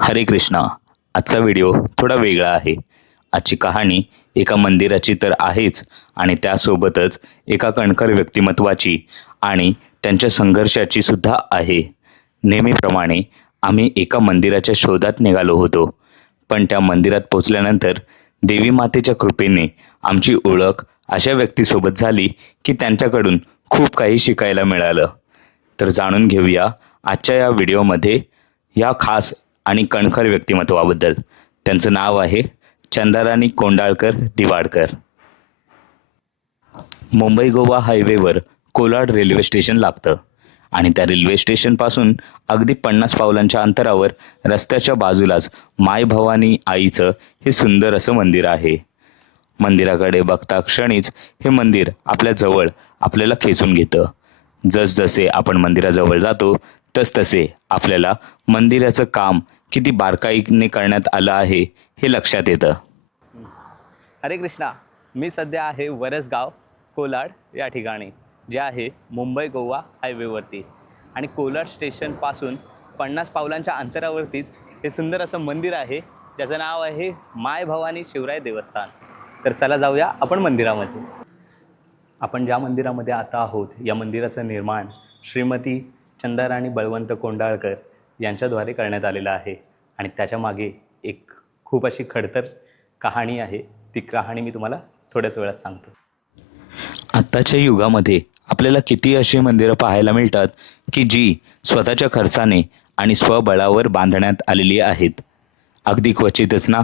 हरे कृष्णा. आजचा व्हिडिओ थोडा वेगळा आहे. आजची कहाणी एका मंदिराची तर आहेच आणि त्यासोबतच एका कणखर व्यक्तिमत्वाची आणि त्यांच्या संघर्षाची सुद्धा आहे. नेहमीप्रमाणे आम्ही एका मंदिराच्या शोधात निघालो होतो. पण त्या मंदिरात पोचल्यानंतर देवी मातेच्या कृपेने आमची ओळख अशा व्यक्तीसोबत झाली की त्यांच्याकडून खूप काही शिकायला मिळालं. तर जाणून घेऊया आजच्या या व्हिडिओमध्ये या खास आणि कणखर व्यक्तिमत्वाबद्दल. त्यांचं नाव आहे चंदाराणी कोंडाळकर दिवाडकर. मुंबई गोवा हायवेवर कोलाड रेल्वे स्टेशन लागतं आणि त्या रेल्वे स्टेशनपासून अगदी 50 पावलांच्या अंतरावर रस्त्याच्या बाजूलाच माय भवानी आईचं हे सुंदर असं मंदिर आहे. मंदिराकडे बघता क्षणीच हे मंदिर आपल्या जवळ आपल्याला खेचून घेतं. जसजसे आपण मंदिराजवळ जातो तसतसे आपल्याला मंदिराचं काम किती बारकाईने करण्यात आलं आहे हे लक्षात येतं. हरे कृष्णा. मी सध्या आहे वरसगाव कोलाड या ठिकाणी, जे आहे मुंबई गोवा हायवेवरती, आणि कोलाड स्टेशनपासून 50 पावलांच्या अंतरावरतीच हे सुंदर असं मंदिर आहे, ज्याचं नाव आहे माय भवानी शिवराय देवस्थान. तर चला जाऊया आपण मंदिरामध्ये. आपण ज्या मंदिरामध्ये आता आहोत, या मंदिराचं निर्माण श्रीमती चंदाराणी बळवंत कोंडाळकर यांच्याद्वारे करण्यात आलेलं आहे. आणि त्याच्या मागे एक खूप अशी खडतर कहाणी आहे. ती कहाणी मी तुम्हाला थोड्याच वेळात सांगतो. आत्ताच्या युगामध्ये आपल्याला किती अशी मंदिरं पाहायला मिळतात की जी स्वतःच्या खर्चाने आणि स्वबळावर बांधण्यात आलेली आहेत. अगदी क्वचितच ना.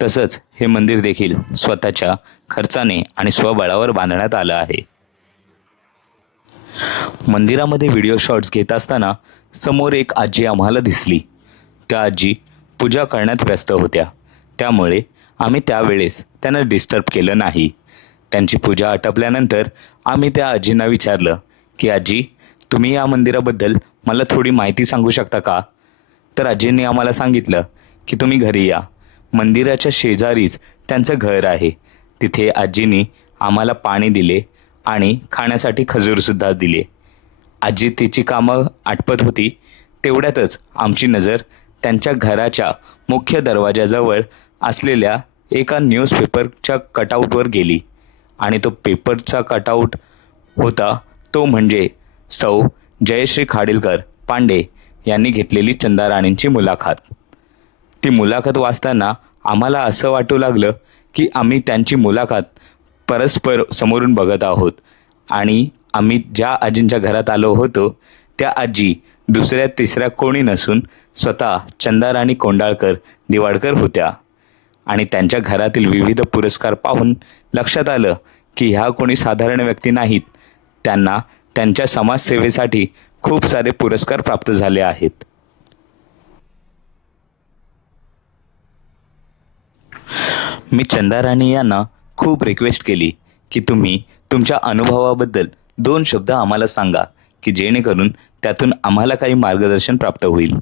तसंच हे मंदिर देखील स्वतःच्या खर्चाने आणि स्वबळावर बांधण्यात आलं आहे. मंदिरामध्ये व्हिडिओ शॉट्स घेत असताना समोर एक आजी आम्हाला दिसली. त्या आजी पूजा करण्यात व्यस्त होत्या, त्यामुळे आम्ही त्यावेळेस त्यांना डिस्टर्ब केलं नाही. त्यांची पूजा आटपल्यानंतर आम्ही त्या आजींना विचारलं की आजी, तुम्ही या मंदिराबद्दल मला थोडी माहिती सांगू शकता का? तर आजींनी आम्हाला सांगितलं की तुम्ही घरी या. मंदिराच्या शेजारीच त्यांचं घर आहे. तिथे आजींनी आम्हाला पाणी दिले आणि खाण्यासाठी खजूरसुद्धा दिले. आजी तिची कामं आटपत होती, तेवढ्यातच आमची नजर त्यांच्या घराच्या मुख्य दरवाजाजवळ असलेल्या एका न्यूजपेपरच्या कटआउटवर गेली. आणि तो पेपरचा कटआउट होता तो म्हणजे सौ जयश्री खाडीलकर पांडे यांनी घेतलेली चंदाराणींची मुलाखत. ती मुलाखत वाचताना आम्हाला असं वाटू लागलं की आम्ही त्यांची मुलाखत परस्पर समोरून बघत आहोत. आणि आम्ही ज्या आजींच्या घरात आलो होतो त्या आजी दुसऱ्या तिसऱ्या कोणी नसून स्वतः चंदाराणी कोंडाळकर दिवाडकर होत्या. आणि त्यांच्या घरातील विविध पुरस्कार पाहून लक्षात आलं की ह्या कोणी साधारण व्यक्ती नाहीत. त्यांना त्यांच्या समाजसेवेसाठी खूप सारे पुरस्कार प्राप्त झाले आहेत. मी चंदाराणी यांना खूप रिक्वेस्ट केली की तुम्ही तुमच्या अनुभवाबद्दल 2 शब्द आम्हाला सांगा की जेणेकरून त्यातून आम्हाला काही मार्गदर्शन प्राप्त होईल.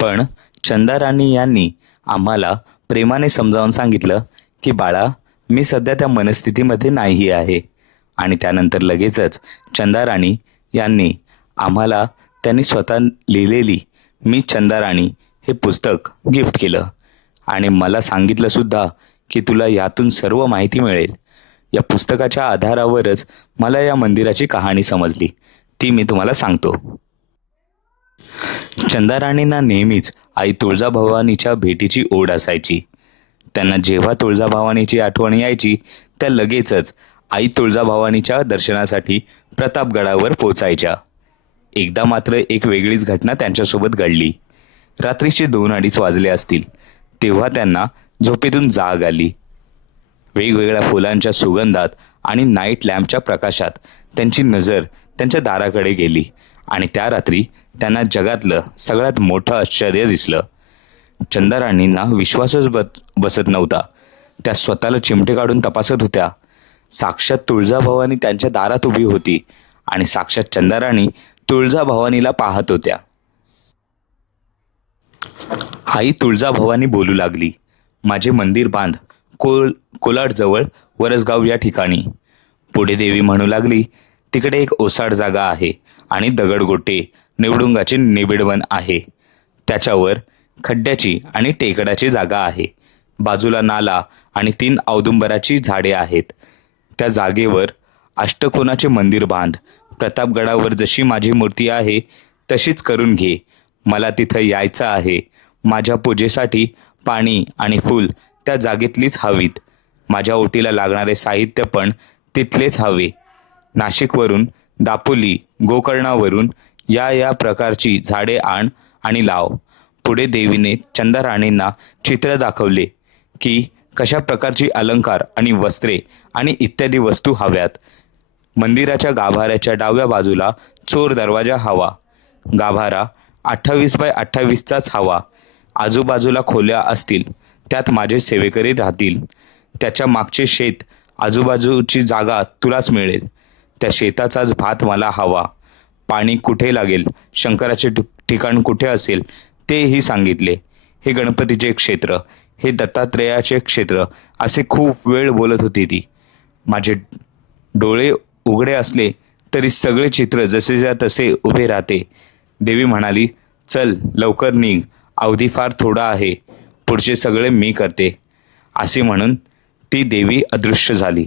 पण चंदाराणी यांनी आम्हाला प्रेमाने समजावून सांगितलं की बाळा, मी सध्या त्या मनस्थितीमध्ये नाही आहे. आणि त्यानंतर लगेचच चंदाराणी यांनी आम्हाला त्यांनी स्वतः लिहिलेली मी चंदाराणी हे पुस्तक गिफ्ट केलं. आणि मला सांगितलं सुद्धा की तुला यातून सर्व माहिती मिळेल. या पुस्तकाच्या आधारावरच मला या मंदिराची कहाणी समजली, ती मी तुम्हाला सांगतो. चंदाराणींना नेहमीच आई तुळजाभवानीच्या भेटीची ओढ असायची. त्यांना जेव्हा तुळजाभवानीची आठवण यायची त्या लगेचच आई तुळजाभवानीच्या दर्शनासाठी प्रतापगडावर पोचायच्या. एकदा मात्र एक वेगळीच घटना त्यांच्यासोबत घडली. रात्रीचे 2-2:30 वाजले असतील तेव्हा त्यांना झोपेतून जाग आली. वेगवेगळ्या फुलांच्या सुगंधात आणि नाईट लॅम्पच्या प्रकाशात त्यांची नजर त्यांच्या दाराकडे गेली. आणि त्या रात्री त्यांना जगातलं सगळ्यात मोठं आश्चर्य दिसलं. चंदाराणींना विश्वासच बसत नव्हता. त्या स्वतःला चिमटे काढून तपासत होत्या. साक्षात तुळजाभवानी त्यांच्या दारात उभी होती आणि साक्षात चंदाराणी तुळजाभवानीला पाहत होत्या. आई तुळजाभवानी बोलू लागली, माझे मंदिर बांध कोलाडजवळ वरसगाव या ठिकाणी. पुढे देवी म्हणू लागली, तिकडे एक ओसाड जागा आहे आणि दगडगोटे निवडुंगाचे निबिडवन आहे. त्याच्यावर खड्ड्याची आणि टेकडाची जागा आहे. बाजूला नाला आणि 3 औदुंबराची झाडे आहेत. त्या जागेवर अष्टकोनाचे मंदिर बांध. प्रतापगडावर जशी माझी मूर्ती आहे तशीच करून घे. मला तिथं यायचं आहे. माझ्या पूजेसाठी पाणी आणि फूल त्या जागेतलीच हवीत. माझ्या ओटीला लागणारे साहित्य पण तिथलेच हवे. नाशिकवरून, दापोली, गोकर्णावरून या प्रकारची झाडे आण आणि लाव. पुढे देवीने चंदा राणींना चित्र दाखवले की कशा प्रकारची अलंकार आणि वस्त्रे आणि इत्यादी वस्तू हव्यात. मंदिराच्या गाभाऱ्याच्या डाव्या बाजूला चोर दरवाजा हवा. गाभारा 28 बाय 28चाच हवा. आजूबाजूला खोल्या असतील, त्यात माझे सेवेकरी राहतील. त्याच्या मागचे शेत, आजूबाजूची जागा तुलाच मिळेल. त्या शेताचाच भात मला हवा. पाणी कुठे लागेल, शंकराचे ठिकाण कुठे असेल तेही सांगितले. हे गणपतीचे क्षेत्र, हे दत्तात्रेयाचे क्षेत्र असे खूप वेळ बोलत होती ती. माझे डोळे उघडे असले तरी सगळे चित्र जसेच्या तसे उभे राहते. देवी म्हणाली, चल लवकर निघ, अवधी फार थोडा आहे, पुढचे सगळे मी करते. असे म्हणून ती देवी अदृश्य झाली.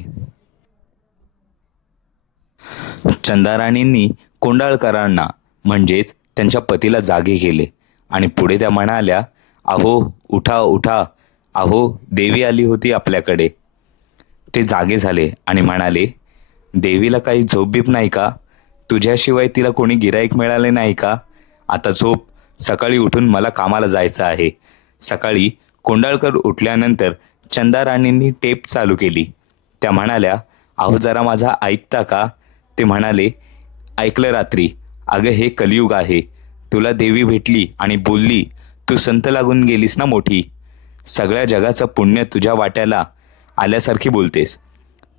चंदाराणींनी कोंडाळकरांना म्हणजेच त्यांच्या पतीला जागे केले आणि पुढे त्या म्हणाल्या, अहो उठा उठा, अहो देवी आली होती आपल्याकडे. ते जागे झाले आणि म्हणाले, देवीला काही झोप बीप नाही का? तुझ्याशिवाय तिला कोणी गिराईक मिळाले नाही का? आता झोप, सकाळी उठून मला कामाला जायचं आहे. सकाळी कोंडाळकर उठल्यानंतर चंदाराणींनी टेप चालू केली. त्या म्हणाल्या, अहो जरा माझा ऐकता का? ते म्हणाले, ऐकलं रात्री. अगं हे कलियुग आहे. तुला देवी भेटली आणि बोलली, तू संत लागून गेलीस ना मोठी. सगळ्या जगाचं पुण्य तुझ्या वाट्याला आल्यासारखी बोलतेस.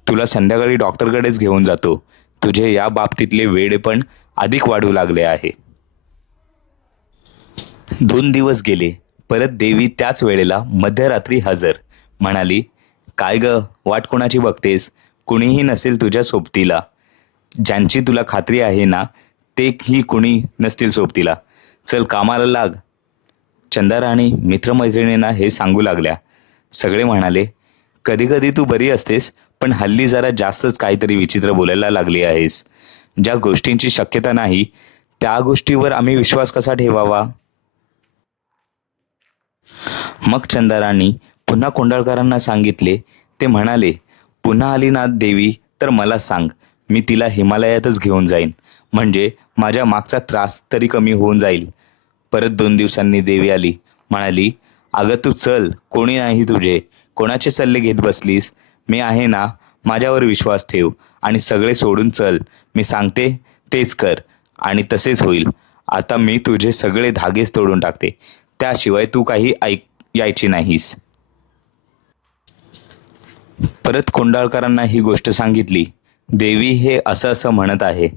तुला संध्याकाळी डॉक्टरकडेच घेऊन जातो. तुझे या बाबतीतले वेडे पण अधिक वाढू लागले आहे. 2 दिवस गेले. परत देवी त्याच वेळेला मध्यरात्री हजर. म्हणाली, काय ग, वाट कोणाची बघतेस? कुणीही नसेल तुझ्या सोबतीला. ज्यांची तुला खात्री आहे ना, तेही कुणी नसतील सोबतीला. चल कामाला लाग. चंदाराणी मित्रमैत्रिणींना हे सांगू लागल्या. सगळे म्हणाले, कधी कधी तू बरी असतेस, पण हल्ली जरा जास्तच काहीतरी विचित्र बोलायला लागली आहेस. ज्या गोष्टींची शक्यता नाही त्या गोष्टीवर आम्ही विश्वास कसा ठेवावा? मग चंदाराणी पुन्हा कोंडाळकरांना सांगितले. ते म्हणाले, पुन्हा आली ना देवी तर मला सांग, मी तिला हिमालयातच घेऊन जाईन. म्हणजे माझ्या मागचा त्रास तरी कमी होऊन जाईल. परत 2 दिवसांनी देवी आली. म्हणाली, अगं तू चल, कोणी नाही तुझे. कोणाचे सल्ले घेत बसलीस? मी आहे ना, माझ्यावर विश्वास ठेव आणि सगळे सोडून चल. मी सांगते तेच कर आणि तसेच होईल. आता मी तुझे सगळे धागेच तोडून टाकते. त्याशिवाय तू काही यायची नाहीस. परत कोंडाळकरांना ही गोष्ट सांगितली. देवी हे असं असं म्हणत आहे.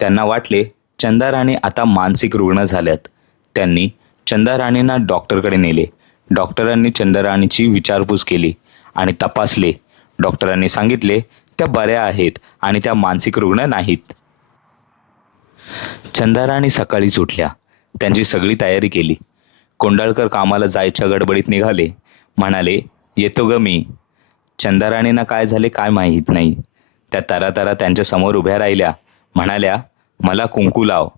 त्यांना वाटले चंदाराणी आता मानसिक रुग्ण झाल्यात. त्यांनी चंदाराणींना डॉक्टरकडे नेले. डॉक्टरांनी चंदाराणीची विचारपूस केली आणि तपासले. डॉक्टरांनी सांगितले त्या बऱ्या आहेत आणि त्या मानसिक रुग्ण नाहीत. चंदाराणी सकाळीच उठल्या. त्यांची सगळी तयारी केली. कोंडाळकर कामाला जायच्या गडबडीत निघाले. म्हणाले, येतो ग मी. चंदाराणींना काय झाले काय माहीत नाही. त्या तरातरा त्यांच्या समोर उभ्या राहिल्या. म्हणाल्या, मला कुंकू लाव.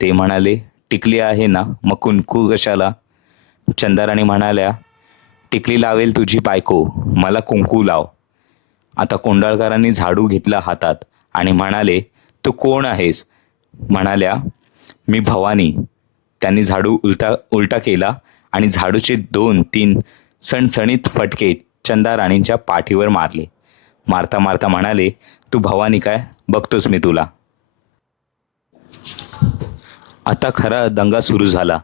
ते म्हणाले, टिकली आहे ना, मग कुंकू कशाला? चंदाराणी म्हणाल्या, टिकली लावेल तुझी बायको, मला कुंकू लाव. आता कोंडाळकरांनी झाडू घेतला हातात आणि म्हणाले, तू कोण आहेस? म्हणाल्या, मी भवानी. त्यांनी झाडू उलटा केला आणि झाडूचे 2-3 सणसणीत फटके चंदाराणींच्या पाठीवर मारले. मारता मारता म्हणाले, तू भवानी काय, बघतोच मी तुला. आता खरा दंगा सुरू झाला.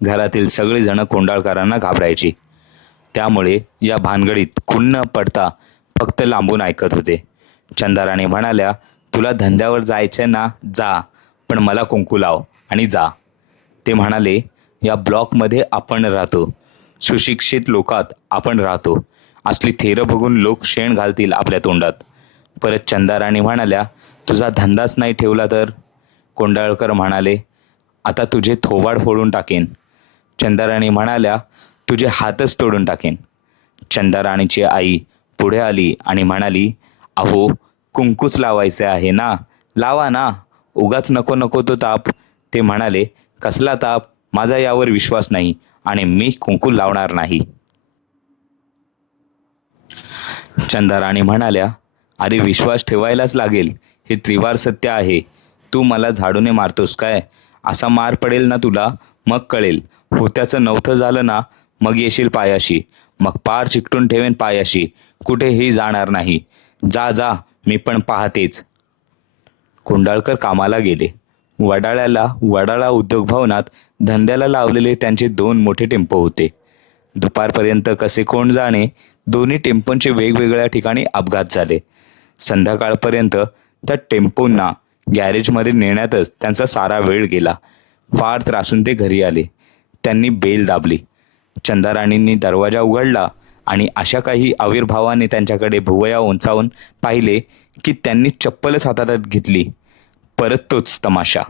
घरातील सगळेजण कोंडाळकरांना घाबरायची. त्यामुळे या भानगडीत खुन्न पडता फक्त लांबून ऐकत होते. चंदाराणी म्हणाल्या, तुला धंद्यावर जायचे ना, जा, पण मला कुंकू लाव आणि जा. ते म्हणाले, या ब्लॉकमध्ये आपण राहतो, सुशिक्षित लोकात आपण राहतो. असली थेरं बघून लोक शेण घालतील आपल्या तोंडात. परत चंदाराणी म्हणाल्या, तुझा धंदाच नाही ठेवला तर? कोंडाळकर म्हणाले, आता तुझे थोबाड फोडून टाकेन. चंदाराणी म्हणाल्या, तुझे हातच तोडून टाकेन. चंदाराणीची आई पुढे आली आणि म्हणाली, अहो कुंकूच लावायचे आहे ना, लावा ना, उगाच नको नको तो ताप. ते म्हणाले, कसला ताप, माझा यावर विश्वास नाही आणि मी कुंकू लावणार नाही. चंदाराणी म्हणाल्या, अरे विश्वास ठेवायलाच लागेल, हे त्रिवार सत्य आहे. तू मला झाडूने मारतोस काय? असा मार पडेल ना तुला, मग कळेल. होत्याचं नव्हतं झालं ना, मग येशील पायाशी, मग पार चिकटून ठेवेन पायाशी, कुठेही जाणार नाही. जा जा, मी पण पाहतेच. कोंडाळकर कामाला गेले. वडाळा उद्योग भवनात धंद्याला लावलेले त्यांचे 2 मोठे टेम्पो होते. दुपारपर्यंत कसे कोण जाणे, दोन्ही टेम्पोंचे वेगवेगळ्या ठिकाणी अपघात झाले. संध्याकाळपर्यंत त्या टेम्पोंना गॅरेजमध्ये नेण्यातच त्यांचा सारा वेळ गेला. फार त्रासून ते घरी आले. त्यांनी बेल दाबली. चंदाराणींनी दरवाजा उघडला आणि अशा काही आविर्भावाने त्यांच्याकडे भुवया उंचावून पाहिले की त्यांनी चप्पलच हातात घेतली. परत तोच तमाशा.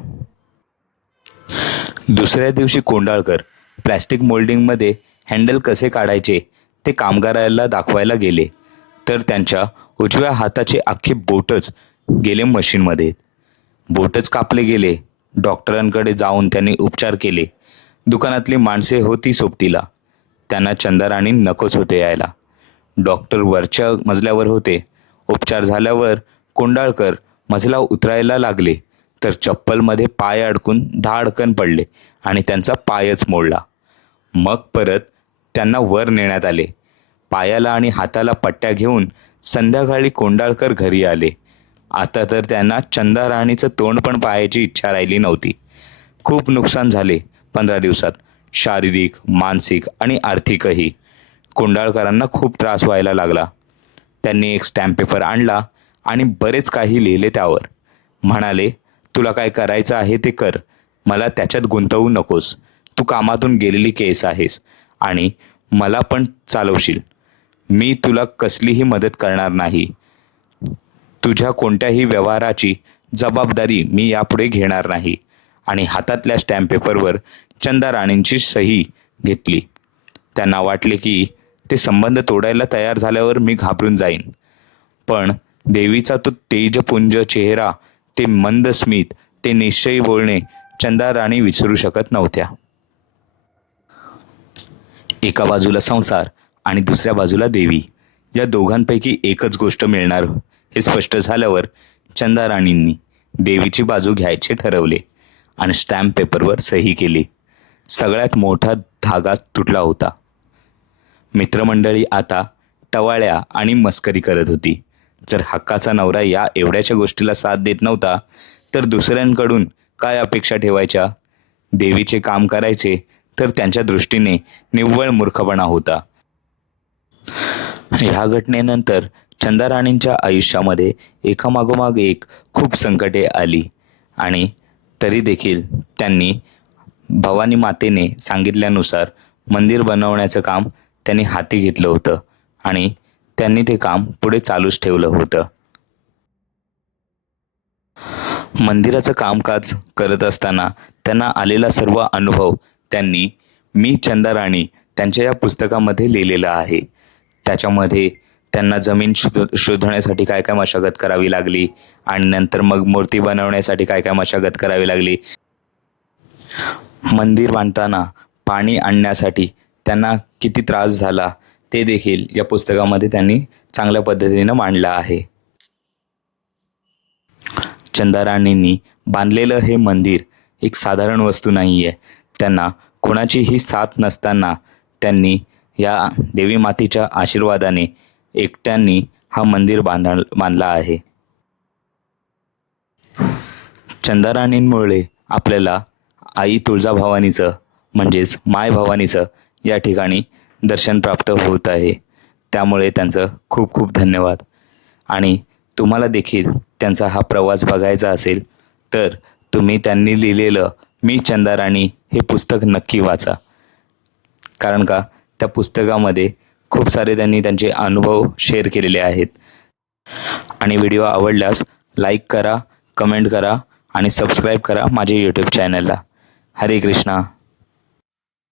दुसऱ्या दिवशी कोंडाळकर प्लॅस्टिक मोल्डिंगमध्ये हँडल कसे काढायचे ते कामगाराला दाखवायला गेले, तर त्यांच्या उजव्या हाताचे अख्खे बोटच गेले मशीनमध्ये. बोटच कापले गेले. डॉक्टरांकडे जाऊन त्यांनी उपचार केले. दुकानातली माणसे होती सोबतीला. त्यांना चंदाराणी नकोच होते यायला. डॉक्टर वरच्या मजल्यावर होते. उपचार झाल्यावर कोंडाळकर मजला उतरायला लागले, तर चप्पलमध्ये पाय अडकून धाडकन पडले आणि त्यांचा पायच मोडला. मग परत त्यांना वर नेण्यात आले. पायाला आणि हाताला पट्ट्या घेऊन संध्याकाळी कोंडाळकर घरी आले. आता तर त्यांना चंदाराणीचं तोंड पण पाहायची इच्छा राहिली नव्हती. खूप नुकसान झाले 15 दिवसात, शारीरिक, मानसिक आणि आर्थिकही. कोंडाळकरांना खूप त्रास व्हायला लागला. त्यांनी एक स्टॅम्प पेपर आणला आणि बरेच काही लिहिले त्यावर. म्हणाले, तुला काय करायचं आहे ते कर, मला त्याच्यात गुंतवू नकोस. तू कामातून गेलेली केस आहेस आणि मला पण चालवशील. मी तुला कसलीही मदत करणार नाही. तुझ्या कोणत्याही व्यवहाराची जबाबदारी मी यापुढे घेणार नाही. आणि हातातल्या स्टॅम्प पेपरवर चंदाराणींची सही घेतली. त्यांना वाटले की ते संबंध तोडायला तयार झाल्यावर मी घाबरून जाईन. पण देवीचा तो तेजपुंज चेहरा, ते मंद स्मित, ते निश्चयी बोलणे चंदाराणी विसरू शकत नव्हत्या. एका बाजूला संसार आणि दुसऱ्या बाजूला देवी, या दोघांपैकी एकच गोष्ट मिळणार हे स्पष्ट झाल्यावर चंदाराणींनी देवीची बाजू घ्यायचे ठरवले आणि स्टॅम्प पेपरवर सही केली. सगळ्यात मोठा धागा तुटला होता. मित्रमंडळी आता टवाळ्या आणि मस्करी करत होती. जर हक्काचा नवरा या एवढ्याच्या गोष्टीला साथ देत नव्हता, तर दुसऱ्यांकडून काय अपेक्षा ठेवायच्या? देवीचे काम करायचे तर त्यांच्या दृष्टीने निव्वळ मूर्खपणा होता. ह्या घटनेनंतर चंदाराणींच्या आयुष्यामध्ये एकामागोमाग एक खूप संकटे आली आणि तरी देखील त्यांनी भवानी मातेने सांगितल्यानुसार मंदिर बनवण्याचं काम त्यांनी हाती घेतलं होतं आणि त्यांनी ते काम पुढे चालूच ठेवलं होतं. मंदिराचं कामकाज करत असताना त्यांना आलेला सर्व अनुभव त्यांनी मी चंदाराणी त्यांच्या या पुस्तकामध्ये लिहिलेला आहे. त्याच्यामध्ये त्यांना जमीन शोधण्यासाठी काय काय मशागत करावी लागली आणि नंतर मग मूर्ती बनवण्यासाठी काय काय मशागत करावी लागली. मंदिर बांधताना पाणी आणण्यासाठी त्यांना किती त्रास झाला ते देखील या पुस्तकामध्ये त्यांनी चांगल्या पद्धतीनं मांडलं आहे. चंदाराणींनी बांधलेलं हे मंदिर एक साधारण वस्तू नाही आहे. त्यांना कोणाचीही साथ नसताना त्यांनी या देवी मातेच्या आशीर्वादाने एकट्यांनी हा मंदिर बांधला आहे. चंदाराणींमुळे आपल्याला आई तुळजाभवानीचं म्हणजेच माय भवानीचं या ठिकाणी दर्शन प्राप्त होत आहे. त्यामुळे त्यांचं खूप खूप धन्यवाद. आणि तुम्हाला देखील त्यांचा हा प्रवास बघायचा असेल तर तुम्ही त्यांनी लिहिलेलं मी चंदाराणी हे पुस्तक नक्की वाचा. कारण का त्या पुस्तकामध्ये खूप सारे त्यांनी त्यांचे अनुभव शेअर केलेले आहेत. आणि व्हिडिओ आवडल्यास लाईक करा, कमेंट करा आणि सबस्क्राईब करा माझ्या यूट्यूब चॅनलला. हरे कृष्णा.